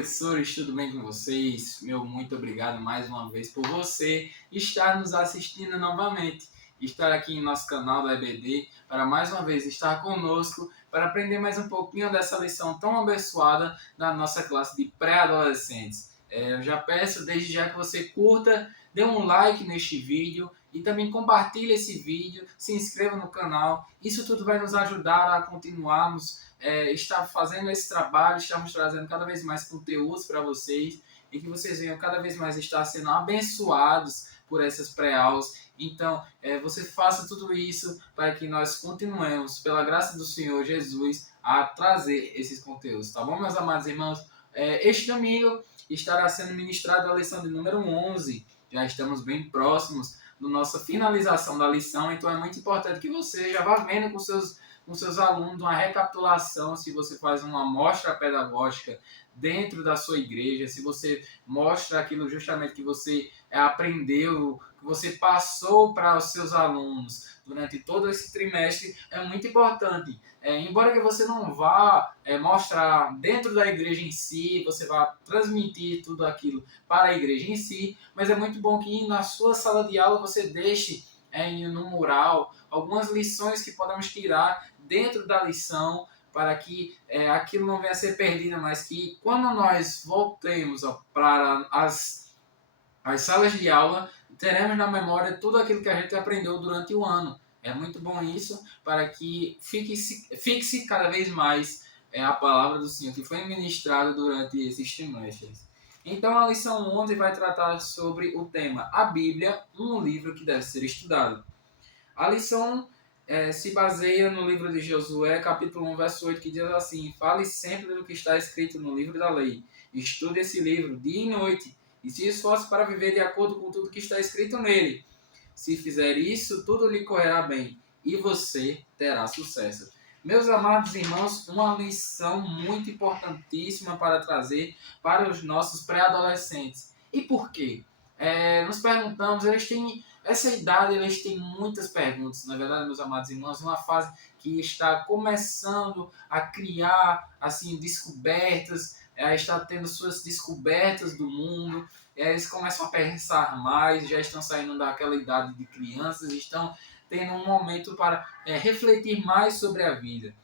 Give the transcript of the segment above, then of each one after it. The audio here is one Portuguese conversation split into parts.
professores, tudo bem com vocês? Meu muito obrigado mais uma vez por você estar nos assistindo novamente, estar aqui em nosso canal da EBD, para mais uma vez estar conosco, para aprender mais um pouquinho dessa lição tão abençoada da nossa classe de pré-adolescentes. Eu já peço desde já que você curta, dê um like neste vídeo e também compartilhe esse vídeo, se inscreva no canal. Isso tudo vai nos ajudar a continuarmos estar fazendo esse trabalho, estamos trazendo cada vez mais conteúdos para vocês e que vocês venham cada vez mais estar sendo abençoados por essas pré-aulas. Então, você faça tudo isso para que nós continuemos, pela graça do Senhor Jesus, a trazer esses conteúdos, tá bom, meus amados irmãos? Este domingo estará sendo ministrada a lição de número 11. Já estamos bem próximos da nossa finalização da lição, então é muito importante que você já vá vendo com seus alunos uma recapitulação, se você faz uma amostra pedagógica dentro da sua igreja, se você mostra aquilo justamente que você aprendeu, que você passou para os seus alunos durante todo esse trimestre, é muito importante. Embora que você não vá mostrar dentro da igreja em si, você vá transmitir tudo aquilo para a igreja em si, mas é muito bom que na sua sala de aula você deixe no mural algumas lições que podemos tirar dentro da lição, para que aquilo não venha a ser perdido, mas que quando nós voltemos para as salas de aula, teremos na memória tudo aquilo que a gente aprendeu durante o ano. É muito bom isso, para que fixe cada vez mais a palavra do Senhor que foi ministrada durante esses trimestres. Então a lição 11 vai tratar sobre o tema A Bíblia, um livro que deve ser estudado. A lição se baseia no livro de Josué, capítulo 1, verso 8, que diz assim: fale sempre do que está escrito no livro da lei. Estude esse livro dia e noite, e se esforce para viver de acordo com tudo que está escrito nele. Se fizer isso, tudo lhe correrá bem, e você terá sucesso. Meus amados irmãos, uma lição muito importantíssima para trazer para os nossos pré-adolescentes. E por quê? Nos perguntamos, essa idade, eles têm muitas perguntas, na verdade, meus amados irmãos, uma fase que está começando a criar, assim, descobertas, está tendo suas descobertas do mundo, eles começam a pensar mais, já estão saindo daquela idade de crianças, estão tendo um momento para refletir mais sobre a vida.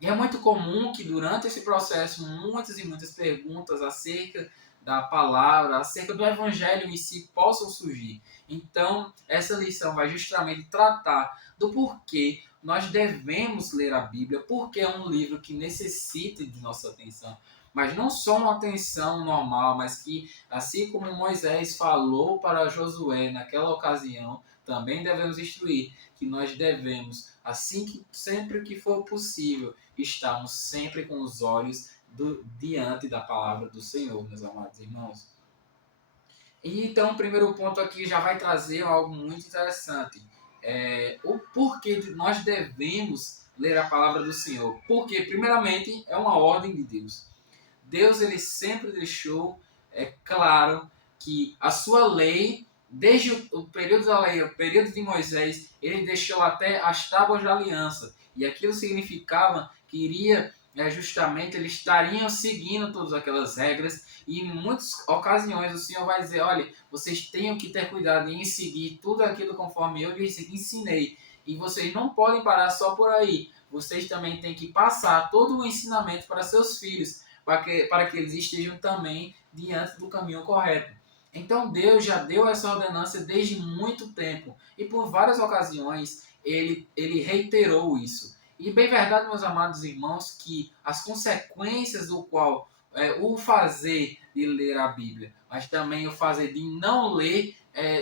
E é muito comum que durante esse processo muitas e muitas perguntas acerca da palavra, acerca do evangelho em si possam surgir. Então, essa lição vai justamente tratar do porquê nós devemos ler a Bíblia, porque é um livro que necessita de nossa atenção. Mas não só uma atenção normal, mas que, assim como Moisés falou para Josué naquela ocasião, também devemos instruir que nós devemos, sempre que for possível, estarmos sempre com os olhos diante da palavra do Senhor, meus amados irmãos. E então, o primeiro ponto aqui já vai trazer algo muito interessante. O porquê nós devemos ler a palavra do Senhor. Porque, primeiramente, é uma ordem de Deus. Deus, ele sempre deixou claro que a sua lei, desde o período da lei, o período de Moisés, ele deixou até as tábuas da aliança. E aquilo significava que iria, justamente, eles estariam seguindo todas aquelas regras. E em muitas ocasiões o Senhor vai dizer: olha, vocês têm que ter cuidado em seguir tudo aquilo conforme eu lhes ensinei. E vocês não podem parar só por aí. Vocês também têm que passar todo o ensinamento para seus filhos, para que eles estejam também diante do caminho correto. Então Deus já deu essa ordenança desde muito tempo e por várias ocasiões ele reiterou isso. E bem verdade, meus amados irmãos, que as consequências do qual o fazer de ler a Bíblia, mas também o fazer de não ler,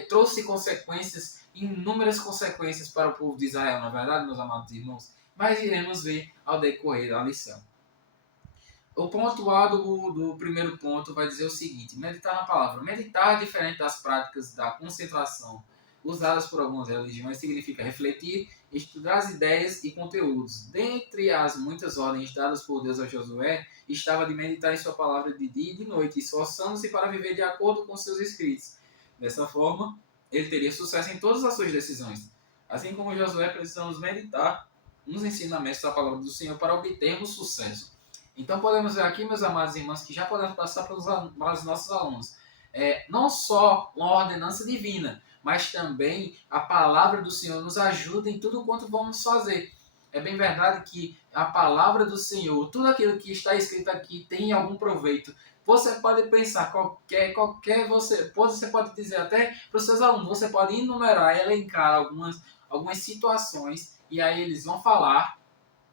trouxe consequências, inúmeras consequências para o povo de Israel, não é verdade, meus amados irmãos? Mas iremos ver ao decorrer da lição. O ponto A do primeiro ponto vai dizer o seguinte: meditar na palavra. Meditar, diferente das práticas da concentração usadas por algumas religiões, significa refletir, estudar as ideias e conteúdos. Dentre as muitas ordens dadas por Deus a Josué, estava de meditar em sua palavra de dia e de noite, esforçando-se para viver de acordo com seus escritos. Dessa forma, ele teria sucesso em todas as suas decisões. Assim como Josué, precisamos meditar nos ensinamentos da palavra do Senhor para obtermos sucesso. Então podemos ver aqui, meus amados irmãos, que já podemos passar para os nossos alunos. Não só uma ordenança divina, mas também a palavra do Senhor nos ajuda em tudo quanto vamos fazer. É bem verdade que a palavra do Senhor, tudo aquilo que está escrito aqui tem algum proveito. Você pode pensar você pode dizer até para os seus alunos, você pode enumerar, elencar algumas situações e aí eles vão falar.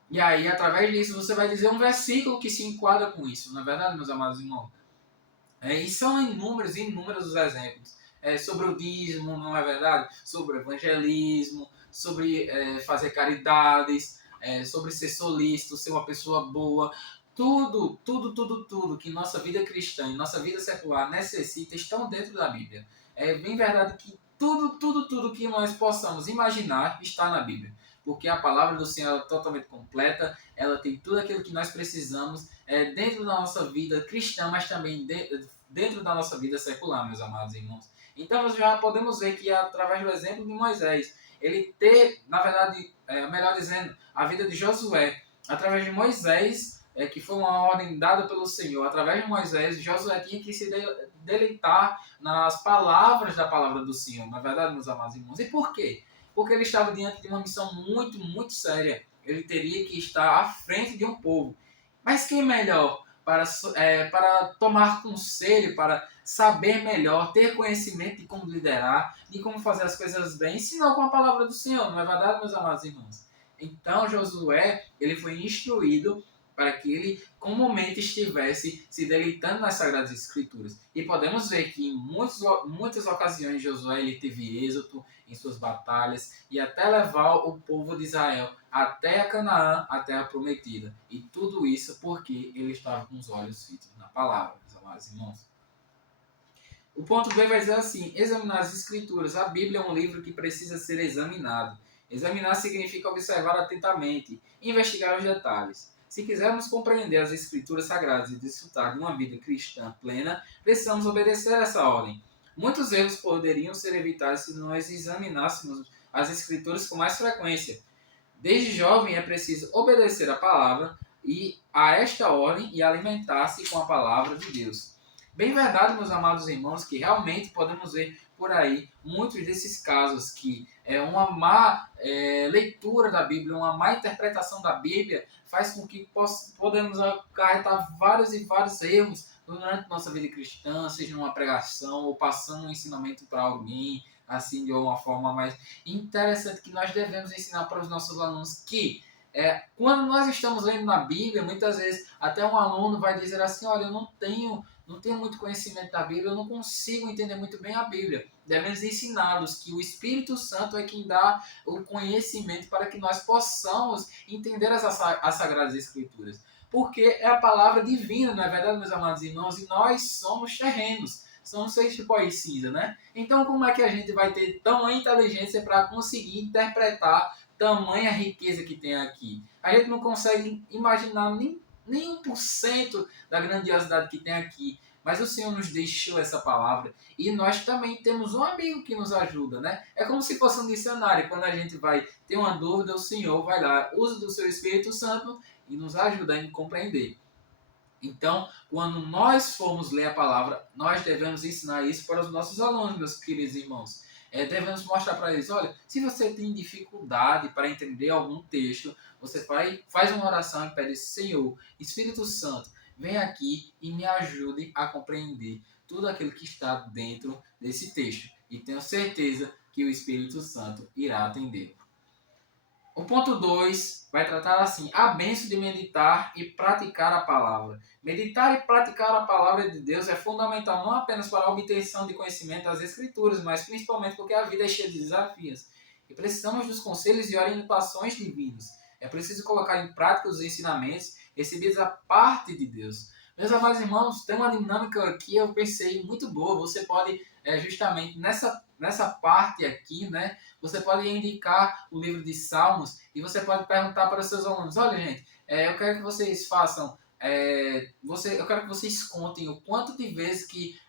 E aí, através disso, você vai dizer um versículo que se enquadra com isso, não é verdade, meus amados irmãos? E são inúmeros e inúmeros os exemplos. Sobre o dízimo, não é verdade? Sobre o evangelismo, sobre fazer caridades, sobre ser solícito, ser uma pessoa boa. Tudo que nossa vida cristã e nossa vida secular necessita estão dentro da Bíblia. É bem verdade que tudo que nós possamos imaginar está na Bíblia. Porque a palavra do Senhor é totalmente completa, ela tem tudo aquilo que nós precisamos dentro da nossa vida cristã, mas também dentro da nossa vida secular, meus amados irmãos. Então, nós já podemos ver que, através do exemplo de Moisés, ele ter, na verdade, melhor dizendo, a vida de Josué, através de Moisés, que foi uma ordem dada pelo Senhor, através de Moisés, Josué tinha que se deleitar nas palavras da palavra do Senhor, na verdade, meus amados irmãos. E por quê? Porque ele estava diante de uma missão muito, muito séria. Ele teria que estar à frente de um povo. Mas quem melhor para tomar conselho, para saber melhor, ter conhecimento de como liderar, de como fazer as coisas bem, senão com a palavra do Senhor, não é verdade, meus amados irmãos? Então Josué, ele foi instruído para que ele comumente estivesse se deleitando nas Sagradas Escrituras. E podemos ver que em muitas ocasiões Josué ele teve êxito em suas batalhas e até levar o povo de Israel até a Canaã, a terra prometida. E tudo isso porque ele estava com os olhos fitos na palavra, meus amados irmãos. O ponto B vai dizer assim: examinar as Escrituras. A Bíblia é um livro que precisa ser examinado. Examinar significa observar atentamente, investigar os detalhes. Se quisermos compreender as Escrituras Sagradas e desfrutar de uma vida cristã plena, precisamos obedecer a essa ordem. Muitos erros poderiam ser evitados se nós examinássemos as Escrituras com mais frequência. Desde jovem é preciso obedecer a palavra e a esta ordem e alimentar-se com a palavra de Deus. Bem verdade, meus amados irmãos, que realmente podemos ver por aí muitos desses casos que uma má leitura da Bíblia, uma má interpretação da Bíblia faz com que podemos acarretar vários e vários erros durante nossa vida cristã, seja numa pregação ou passando um ensinamento para alguém, assim de uma forma mais interessante, que nós devemos ensinar para os nossos alunos que quando nós estamos lendo na Bíblia, muitas vezes até um aluno vai dizer assim: olha, eu não tenho muito conhecimento da Bíblia, eu não consigo entender muito bem a Bíblia. Devemos ensiná-los que o Espírito Santo é quem dá o conhecimento para que nós possamos entender as Sagradas Escrituras. Porque é a palavra divina, não é verdade, meus amados irmãos? E nós somos terrenos, somos feitos de pó e cinza, né? Então, como é que a gente vai ter tamanha inteligência para conseguir interpretar tamanha riqueza que tem aqui? A gente não consegue imaginar nem 1% da grandiosidade que tem aqui. Mas o Senhor nos deixou essa palavra e nós também temos um amigo que nos ajuda, né? É como se fosse um dicionário. Quando a gente vai ter uma dúvida, o Senhor vai lá, usa do seu Espírito Santo e nos ajuda a compreender. Então, quando nós formos ler a palavra, nós devemos ensinar isso para os nossos alunos, meus queridos irmãos. Devemos mostrar para eles: olha, se você tem dificuldade para entender algum texto, você faz uma oração e pede: Senhor, Espírito Santo, vem aqui e me ajude a compreender tudo aquilo que está dentro desse texto. E tenho certeza que o Espírito Santo irá atender. O ponto 2 vai tratar assim: a bênção de meditar e praticar a palavra. Meditar e praticar a palavra de Deus é fundamental não apenas para a obtenção de conhecimento das Escrituras, mas principalmente porque a vida é cheia de desafios. E precisamos dos conselhos e orientações divinos. É preciso colocar em prática os ensinamentos recebidos da parte de Deus. Meus amados irmãos, tem uma dinâmica aqui, eu pensei, muito boa. Você pode, justamente nessa parte aqui, né? Você pode indicar o livro de Salmos e você pode perguntar para os seus alunos: olha, gente, eu quero que vocês façam, eu quero que vocês contem o quanto de vezes que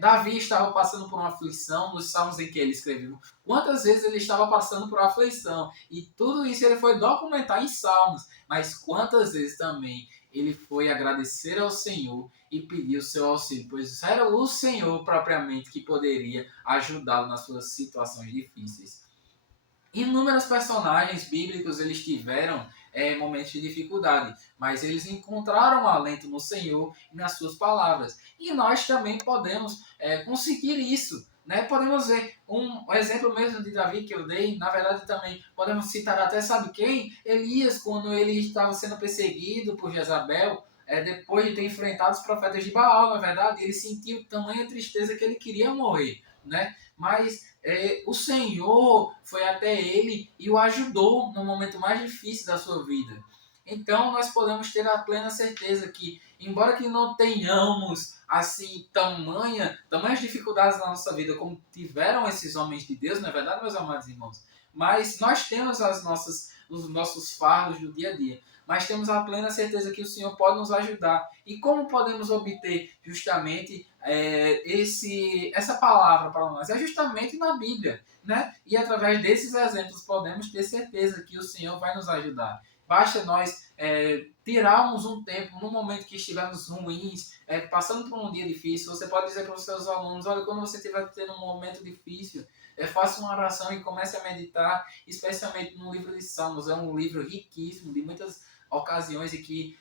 Davi estava passando por uma aflição nos Salmos em que ele escreveu. Quantas vezes ele estava passando por aflição. E tudo isso ele foi documentar em Salmos. Mas quantas vezes também ele foi agradecer ao Senhor e pedir o seu auxílio, pois era o Senhor propriamente que poderia ajudá-lo nas suas situações difíceis. Inúmeros personagens bíblicos eles tiveram momentos de dificuldade, mas eles encontraram alento no Senhor e nas suas palavras. E nós também podemos conseguir isso. Né? Podemos ver um exemplo mesmo de Davi que eu dei, na verdade também podemos citar até, sabe quem? Elias, quando ele estava sendo perseguido por Jezabel, depois de ter enfrentado os profetas de Baal, na verdade, ele sentiu tamanha tristeza que ele queria morrer, né? Mas o Senhor foi até ele e o ajudou no momento mais difícil da sua vida. Então nós podemos ter a plena certeza que, embora que não tenhamos assim tamanhas dificuldades na nossa vida como tiveram esses homens de Deus, não é verdade, meus amados irmãos? Mas nós temos os nossos fardos do dia a dia. Mas temos a plena certeza que o Senhor pode nos ajudar. E como podemos obter justamente essa palavra para nós? É justamente na Bíblia, né? E através desses exemplos podemos ter certeza que o Senhor vai nos ajudar. Basta nós tirarmos um tempo no momento que estivermos ruins, passando por um dia difícil. Você pode dizer para os seus alunos: olha, quando você estiver tendo um momento difícil, faça uma oração e comece a meditar, especialmente no livro de Salmos. É um livro riquíssimo, de muitas ocasiões em que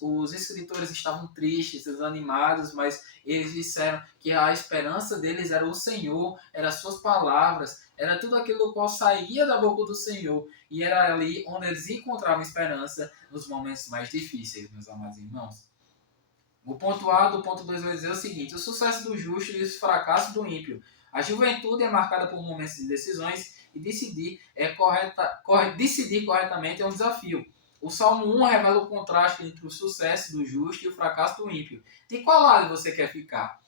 os escritores estavam tristes, desanimados, mas eles disseram que a esperança deles era o Senhor, eram as suas palavras, era tudo aquilo qual saía da boca do Senhor, e era ali onde eles encontravam esperança nos momentos mais difíceis, meus amados irmãos. O ponto A do ponto 2 vai dizer o seguinte: o sucesso do justo e o fracasso do ímpio. A juventude é marcada por momentos de decisões e decidir corretamente é um desafio. O Salmo 1 revela o contraste entre o sucesso do justo e o fracasso do ímpio. De qual lado você quer ficar?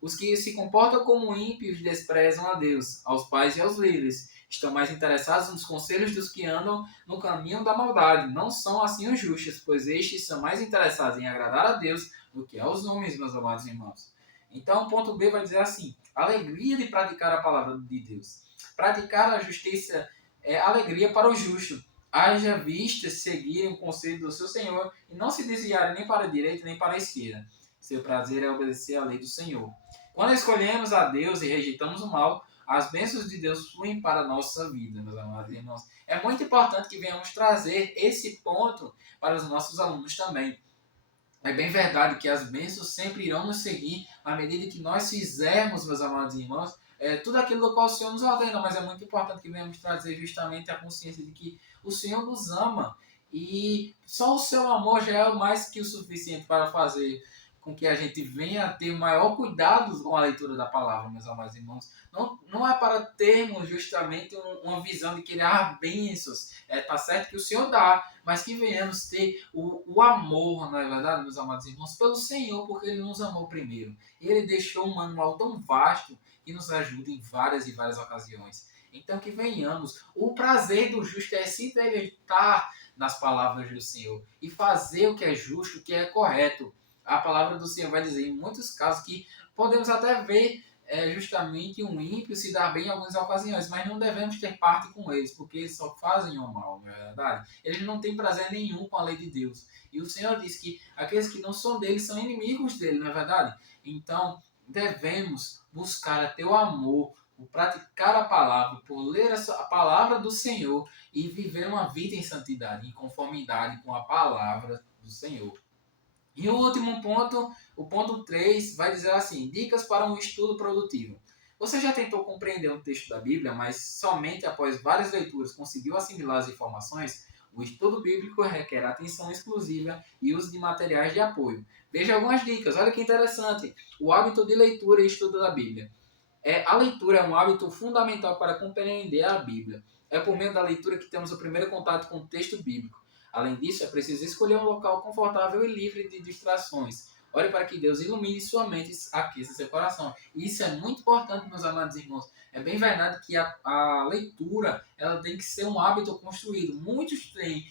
Os que se comportam como ímpios desprezam a Deus, aos pais e aos líderes. Estão mais interessados nos conselhos dos que andam no caminho da maldade. Não são assim os justos, pois estes são mais interessados em agradar a Deus do que aos homens, meus amados irmãos. Então, o ponto B vai dizer assim: alegria de praticar a palavra de Deus. Praticar a justiça é alegria para o justo. Haja vista seguirem o conselho do seu Senhor e não se desviarem nem para a direita nem para a esquerda. Seu prazer é obedecer à lei do Senhor. Quando escolhemos a Deus e rejeitamos o mal, as bênçãos de Deus fluem para a nossa vida, meus amados irmãos. É muito importante que venhamos trazer esse ponto para os nossos alunos também. É bem verdade que as bênçãos sempre irão nos seguir à medida que nós fizermos, meus amados irmãos, tudo aquilo do qual o Senhor nos ordena, mas é muito importante que venhamos trazer justamente a consciência de que o Senhor nos ama e só o seu amor já é mais que o suficiente para fazer com que a gente venha a ter o maior cuidado com a leitura da palavra, meus amados irmãos. Não é para termos justamente uma visão de criar bênçãos. Tá certo que o Senhor dá, mas que venhamos ter o amor, não é verdade, meus amados irmãos, pelo Senhor, porque Ele nos amou primeiro. E Ele deixou um manual tão vasto que nos ajuda em várias e várias ocasiões. Então que venhamos. O prazer do justo é se deleitar nas palavras do Senhor e fazer o que é justo, o que é correto. A palavra do Senhor vai dizer em muitos casos que podemos até ver justamente um ímpio se dar bem em algumas ocasiões, mas não devemos ter parte com eles, porque eles só fazem o mal, não é verdade? Eles não têm prazer nenhum com a lei de Deus. E o Senhor diz que aqueles que não são dele são inimigos dele, não é verdade? Então, devemos buscar ter o amor, por praticar a palavra, por ler a palavra do Senhor e viver uma vida em santidade, em conformidade com a palavra do Senhor. E o último ponto, o ponto 3, vai dizer assim: dicas para um estudo produtivo. Você já tentou compreender um texto da Bíblia, mas somente após várias leituras conseguiu assimilar as informações? O estudo bíblico requer atenção exclusiva e uso de materiais de apoio. Veja algumas dicas, olha que interessante. O hábito de leitura e estudo da Bíblia. A leitura é um hábito fundamental para compreender a Bíblia. É por meio da leitura que temos o primeiro contato com o texto bíblico. Além disso, é preciso escolher um local confortável e livre de distrações. Ore para que Deus ilumine sua mente e aqueça seu coração. Isso é muito importante, meus amados irmãos. É bem verdade que a leitura ela tem que ser um hábito construído. Muitos têm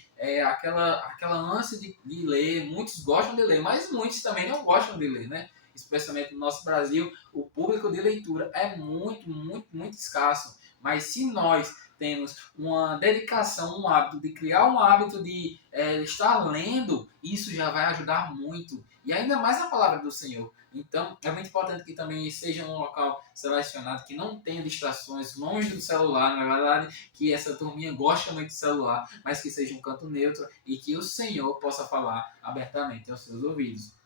aquela ânsia de ler, muitos gostam de ler, mas muitos também não gostam de ler, né? Especialmente no nosso Brasil, o público de leitura é muito, muito, muito escasso. Mas se nós temos uma dedicação, um hábito de criar um hábito de estar lendo, isso já vai ajudar muito. E ainda mais a palavra do Senhor. Então, é muito importante que também seja um local selecionado, que não tenha distrações, longe do celular, na verdade, que essa turminha gosta muito de celular, mas que seja um canto neutro e que o Senhor possa falar abertamente aos seus ouvidos.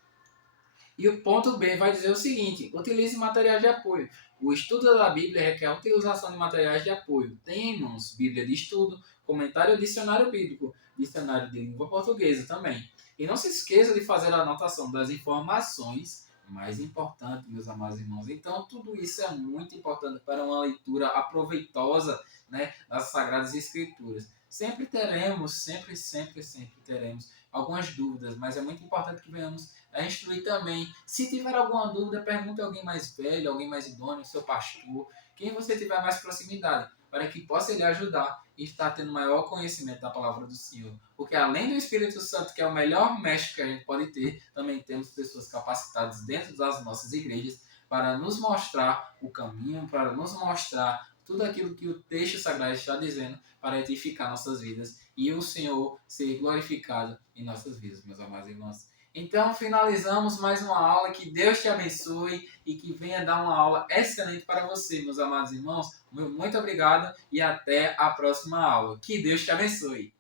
E o ponto B vai dizer o seguinte: utilize materiais de apoio. O estudo da Bíblia requer a utilização de materiais de apoio. Tenha em mãos Bíblia de estudo, comentário e dicionário bíblico, dicionário de língua portuguesa também. E não se esqueça de fazer a anotação das informações mais importantes, meus amados irmãos. Então, tudo isso é muito importante para uma leitura aproveitosa, né, das Sagradas Escrituras. Sempre teremos algumas dúvidas, mas é muito importante que venhamos a instruir também. Se tiver alguma dúvida, pergunte a alguém mais velho, alguém mais idôneo, seu pastor, quem você tiver mais proximidade, para que possa lhe ajudar e estar tendo maior conhecimento da palavra do Senhor. Porque além do Espírito Santo, que é o melhor mestre que a gente pode ter, também temos pessoas capacitadas dentro das nossas igrejas para nos mostrar o caminho, para nos mostrar tudo aquilo que o texto sagrado está dizendo para edificar nossas vidas e o Senhor ser glorificado em nossas vidas, meus amados irmãos. Então, finalizamos mais uma aula. Que Deus te abençoe e que venha dar uma aula excelente para você, meus amados irmãos. Muito obrigado e até a próxima aula. Que Deus te abençoe.